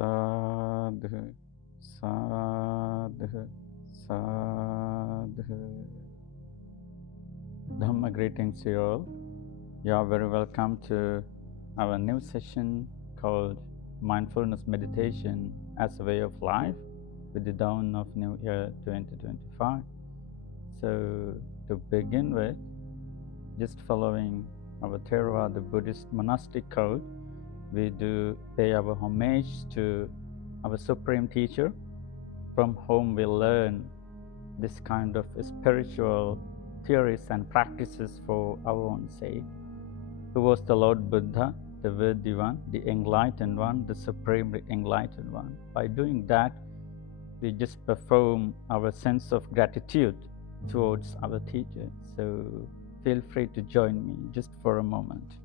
Sadhu, sadhu, sadhu. Dhamma greetings to you all. You are very welcome to our new session called Mindfulness Meditation as a Way of Life with the dawn of New Year 2025. So to begin with, just following our Theravada Buddhist monastic code, we do pay our homage to our Supreme Teacher, from whom we learn this kind of spiritual theories and practices for our own sake, who was the Lord Buddha, the worthy one, the enlightened one, the supremely enlightened one. By doing that, we just perform our sense of gratitude towards our teacher. So feel free to join me just for a moment.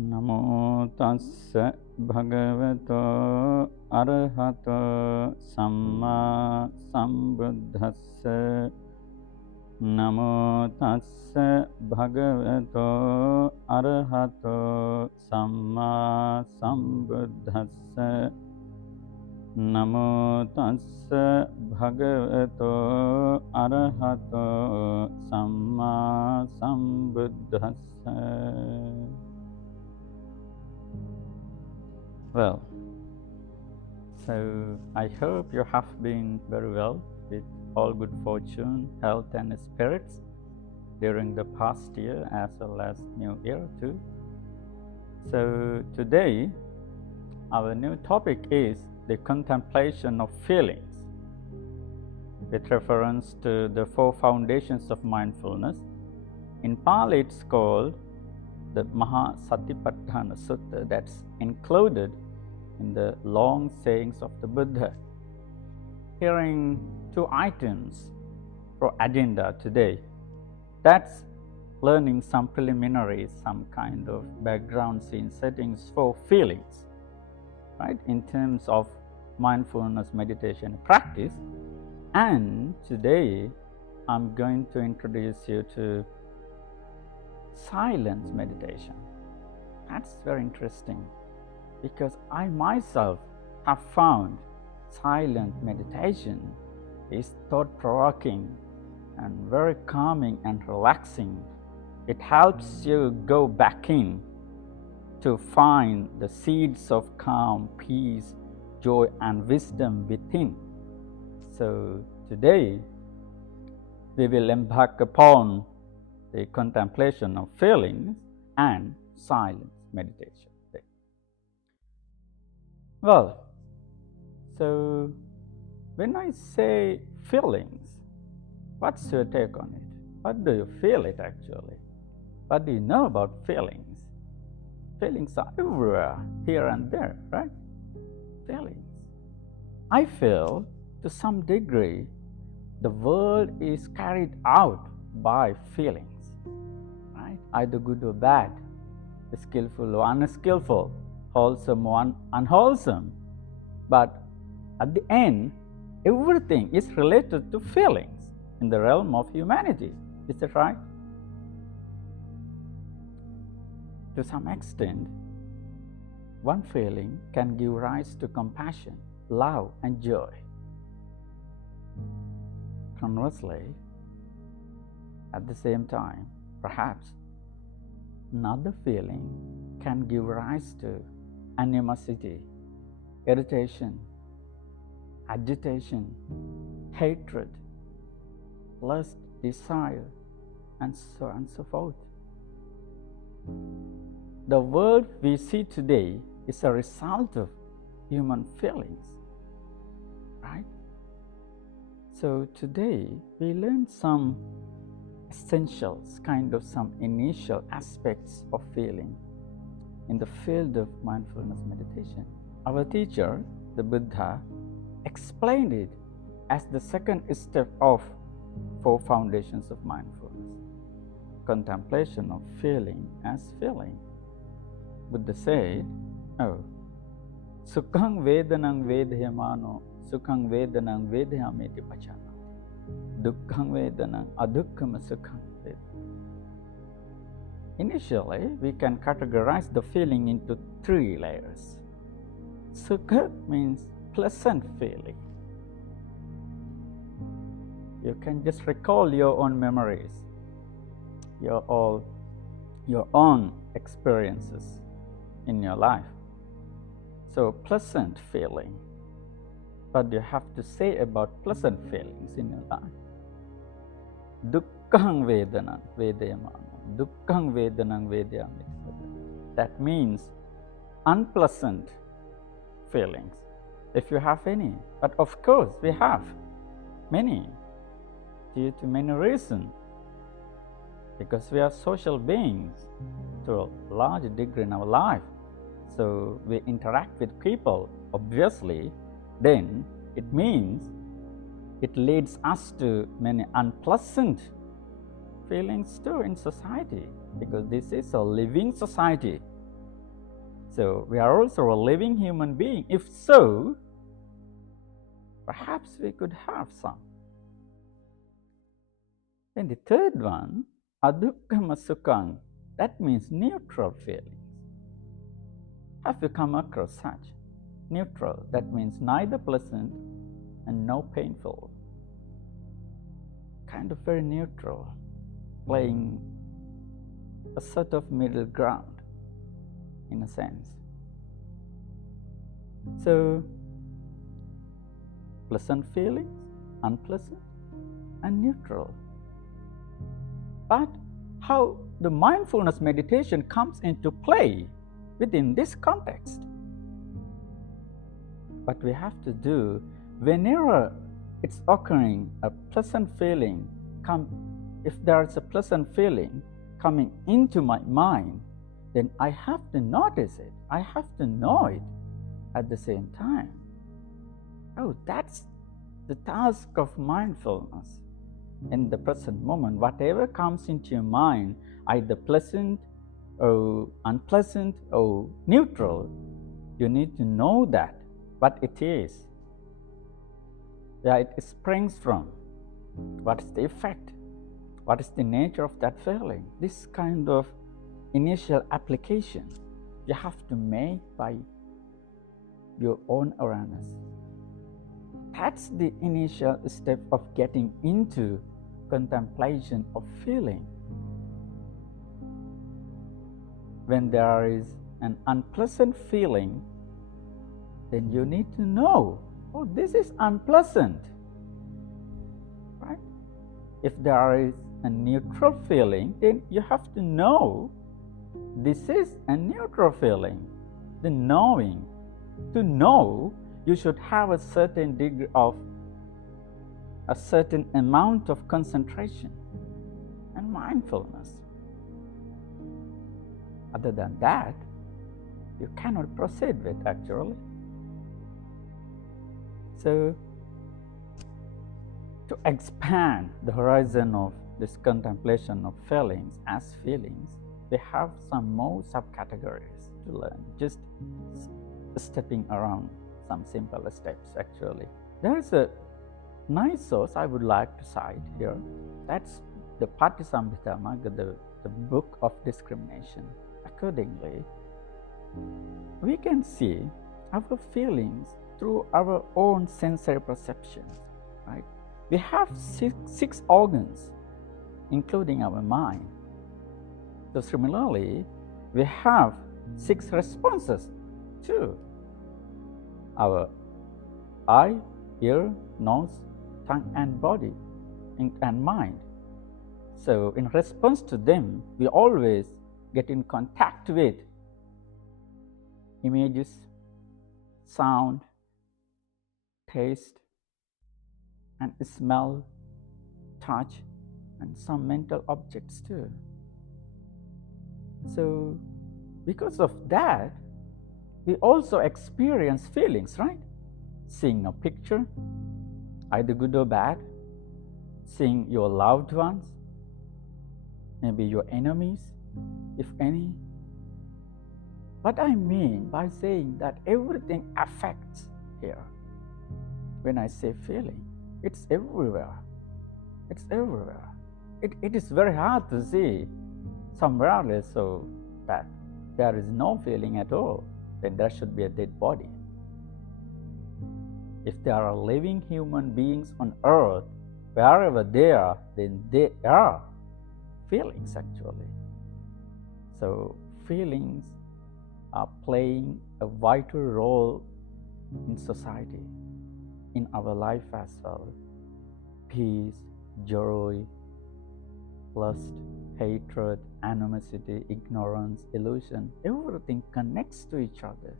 Namo tassa bhagavato arahato samma sambuddhassa. Namo tassa bhagavato arahato samma sambuddhassa. Namo tassa bhagavato arahato samma sambuddhassa. Well, so I hope you have been very well with all good fortune, health and spirits during the past year as well as New Year too. So today our new topic is the contemplation of feelings, with reference to the 4 foundations of mindfulness. In Pali it's called the Mahasatipatthana Sutta, that's included in the long sayings of the Buddha. Hearing 2 items for agenda today. That's learning some preliminaries, some kind of background scene settings for feelings, right, in terms of mindfulness meditation practice. And today I'm going to introduce you to silence meditation. That's very interesting, because I myself have found silent meditation is thought-provoking and very calming and relaxing. It helps you go back in to find the seeds of calm, peace, joy and wisdom within. So today we will embark upon the contemplation of feelings and silence meditation. Well, so when I say feelings, what's your take on it? What do you feel it actually? What do you know about feelings? Feelings are everywhere, here and there, right? Feelings. I feel to some degree the world is carried out by feelings, right? Either good or bad, skillful or unskillful, wholesome or unwholesome. But at the end, everything is related to feelings in the realm of humanity. Is that right? To some extent, one feeling can give rise to compassion, love, and joy. Conversely, at the same time, perhaps another feeling can give rise to animosity, irritation, agitation, hatred, lust, desire, and so on and so forth. The world we see today is a result of human feelings, right? So today we learn some essentials, kind of some initial aspects of feeling in the field of mindfulness meditation. Our teacher, the Buddha, explained it as the second step of 4 foundations of mindfulness, contemplation of feeling as feeling. Buddha said, Sukhang vedanang vedhyamano, sukhang vedanang vedhyameti pachana. Dukkhang Vedanang, Adukkam Sukhang Vedanang. Initially, we can categorize the feeling into 3 layers. Sukha means pleasant feeling. You can just recall your own memories, your own experiences in your life. So, pleasant feeling. What do you have to say about pleasant feelings in your life? Dukkhang Vedanang Vedayamano. Dukkhang Vedanang Vedayami. That means unpleasant feelings, if you have any. But of course, we have many, due to many reasons. Because we are social beings to a large degree in our life. So we interact with people, obviously, then it means it leads us to many unpleasant feelings too in society, because this is a living society. So we are also a living human being. If so, perhaps we could have some. Then the third one, Adukkama Sukhang, that means neutral feelings. Have you come across such? Neutral, that means neither pleasant and no painful. Kind of very neutral, playing a sort of middle ground, in a sense. So, pleasant feelings, unpleasant, and neutral. But how the mindfulness meditation comes into play within this context? What we have to do, whenever it's occurring, a pleasant feeling, if there is a pleasant feeling coming into my mind, then I have to notice it. I have to know it at the same time. Oh, that's the task of mindfulness. In the present moment, whatever comes into your mind, either pleasant or unpleasant or neutral, you need to know that, what it is, where it springs from, what is the effect, what is the nature of that feeling. This kind of initial application you have to make by your own awareness. That's the initial step of getting into contemplation of feeling. When there is an unpleasant feeling, then you need to know, oh, this is unpleasant, right? If there is a neutral feeling, then you have to know this is a neutral feeling. The knowing. To know, you should have a certain degree of, a certain amount of concentration and mindfulness. Other than that, you cannot proceed with actually. So, to expand the horizon of this contemplation of feelings as feelings, we have some more subcategories to learn, just stepping around some simple steps actually. There is a nice source I would like to cite here. That's the Patisambhidhamagga, the book of discrimination. Accordingly, we can see our feelings through our own sensory perceptions, right? We have six organs, including our mind. So similarly, we have 6 responses to our eye, ear, nose, tongue, and body, and mind. So in response to them, we always get in contact with images, sound, taste, and smell, touch, and some mental objects too. So because of that, we also experience feelings, right? Seeing a picture, either good or bad, seeing your loved ones, maybe your enemies, if any. What I mean by saying that everything affects here, when I say feeling, it's everywhere. It's everywhere. It is very hard to see somewhere else so that there is no feeling at all. Then there should be a dead body. If there are living human beings on earth, wherever they are, then they are feelings actually. So feelings are playing a vital role in society, in our life as well. Peace, joy, lust, hatred, animosity, ignorance, illusion, everything connects to each other.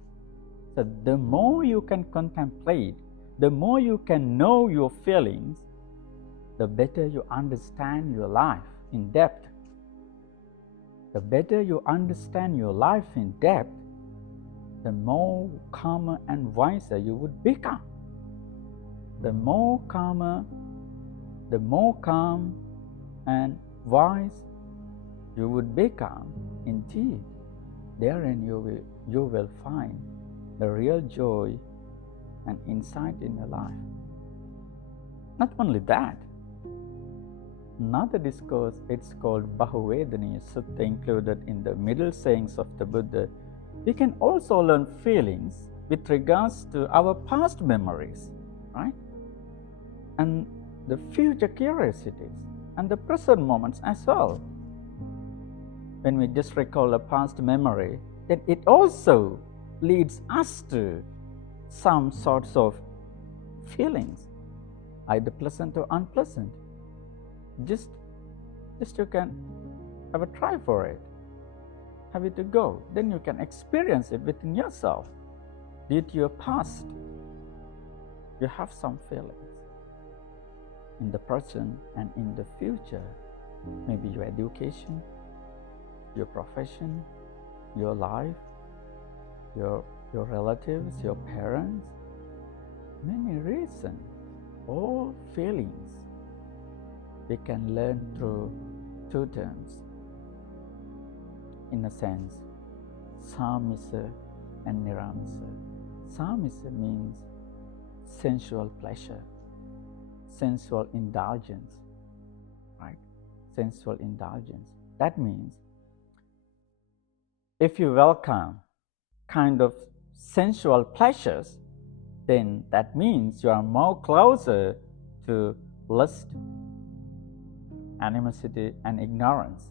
So the more you can contemplate, the more you can know your feelings, the better you understand your life in depth. The better you understand your life in depth, the more calmer and wiser you would become. The more calm and wise you would become, indeed, therein you will find the real joy and insight in your life. Not only that, another discourse, it's called Bahuvedaniya Sutta, included in the middle sayings of the Buddha. We can also learn feelings with regards to our past memories, right? And the future curiosities and the present moments as well. When we just recall a past memory, then it also leads us to some sorts of feelings, either pleasant or unpleasant. Just you can have a try for it. Have it to go. Then you can experience it within yourself. Due to your past, you have some feelings. In the present and in the future, maybe your education, your profession, your life, your relatives, your parents, many reasons, all feelings we can learn through two terms. In a sense, samisa and niramisa. Samisa means sensual pleasure, sensual indulgence, right? Sensual indulgence. That means if you welcome kind of sensual pleasures, then that means you are more closer to lust, animosity, and ignorance.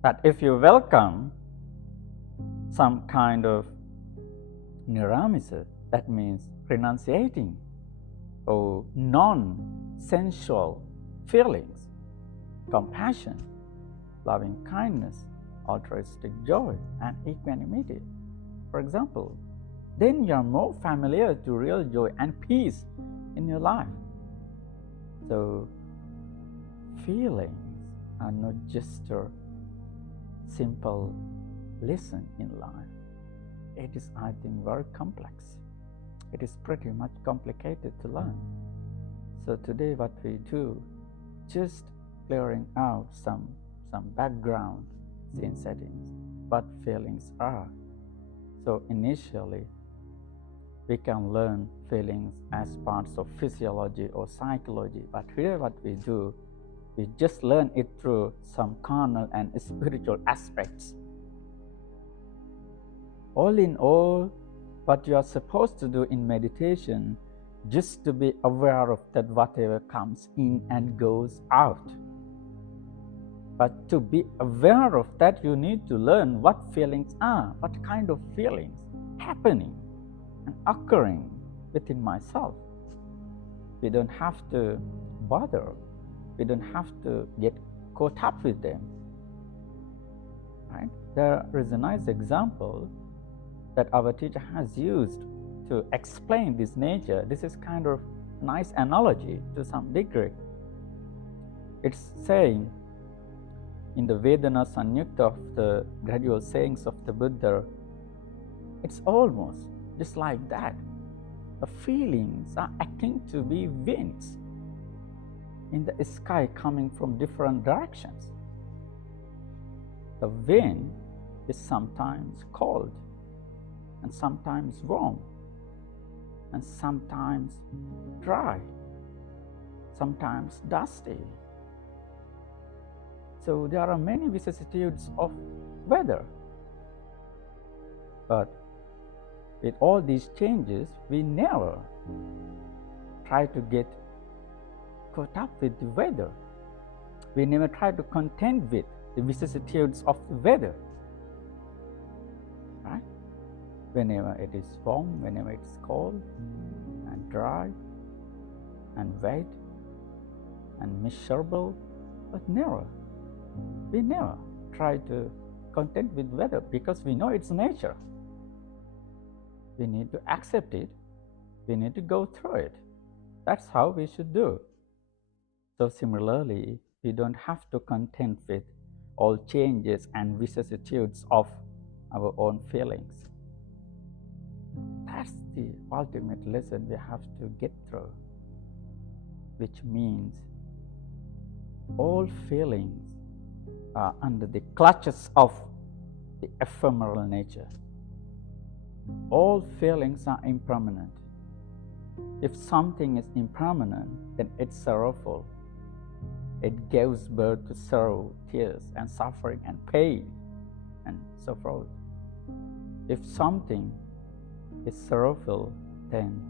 But if you welcome some kind of niramisa, that means renunciating or non-sensual feelings, compassion, loving kindness, altruistic joy, and equanimity, for example, then you are more familiar to real joy and peace in your life. So feelings are not just a simple lesson in life. It is, I think, very complex. It is pretty much complicated to learn. So today what we do, just clearing out some background scene settings, what feelings are. So initially, we can learn feelings as parts of physiology or psychology, but here what we do, we just learn it through some carnal and spiritual aspects. All in all, what you are supposed to do in meditation, just to be aware of that whatever comes in and goes out. But to be aware of that, you need to learn what feelings are, what kind of feelings happening and occurring within myself. We don't have to bother. We don't have to get caught up with them. Right? There is a nice example that our teacher has used to explain this nature. This is kind of a nice analogy to some degree. It's saying in the Vedana Sanyukta of the gradual sayings of the Buddha, it's almost just like that. The feelings are acting to be winds in the sky coming from different directions. The wind is sometimes cold and sometimes warm and sometimes dry, sometimes dusty. So there are many vicissitudes of weather. But with all these changes, we never try to get caught up with the weather. We never try to contend with the vicissitudes of the weather. Right? Whenever it is warm, whenever it's cold and dry and wet and miserable, but we never try to contend with weather because we know it's nature. We need to accept it. We need to go through it. That's how we should do. So similarly, we don't have to contend with all changes and vicissitudes of our own feelings. That's the ultimate lesson we have to get through, which means all feelings are under the clutches of the ephemeral nature. All feelings are impermanent. If something is impermanent, then it's sorrowful. It gives birth to sorrow, tears, and suffering, and pain, and so forth. If something is sorrowful, then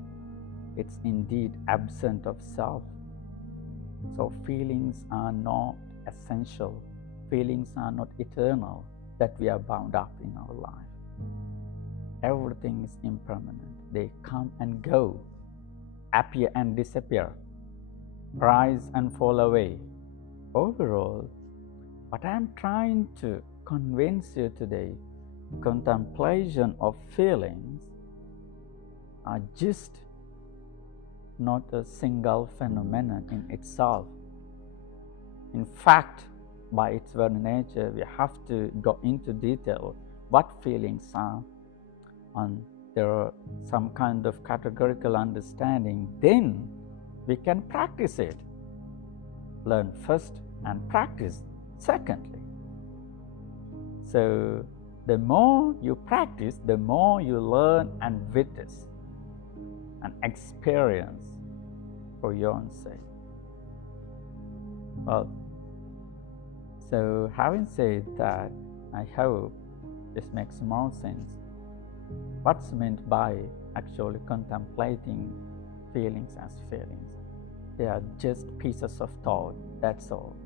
it's indeed absent of self. So feelings are not essential. Feelings are not eternal, that we are bound up in our life. Everything is impermanent. They come and go, appear and disappear, rise and fall away. Overall, what I am trying to convince you today, contemplation of feelings are just not a single phenomenon in itself. In fact, by its very nature, we have to go into detail what feelings are, and there are some kind of categorical understanding. Then we can practice it. Learn first and practice secondly. So the more you practice, the more you learn and witness and experience for your own sake. Well, so having said that, I hope this makes more sense. What's meant by actually contemplating feelings as feelings? They are just pieces of thought, that's all.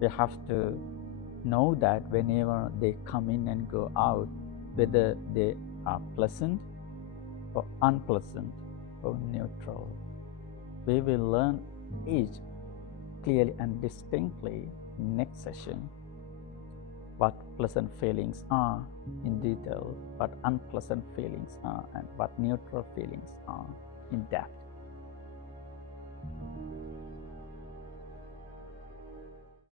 We have to know that whenever they come in and go out, whether they are pleasant or unpleasant or neutral, we will learn each clearly and distinctly next session what pleasant feelings are in detail, what unpleasant feelings are, and what neutral feelings are in depth.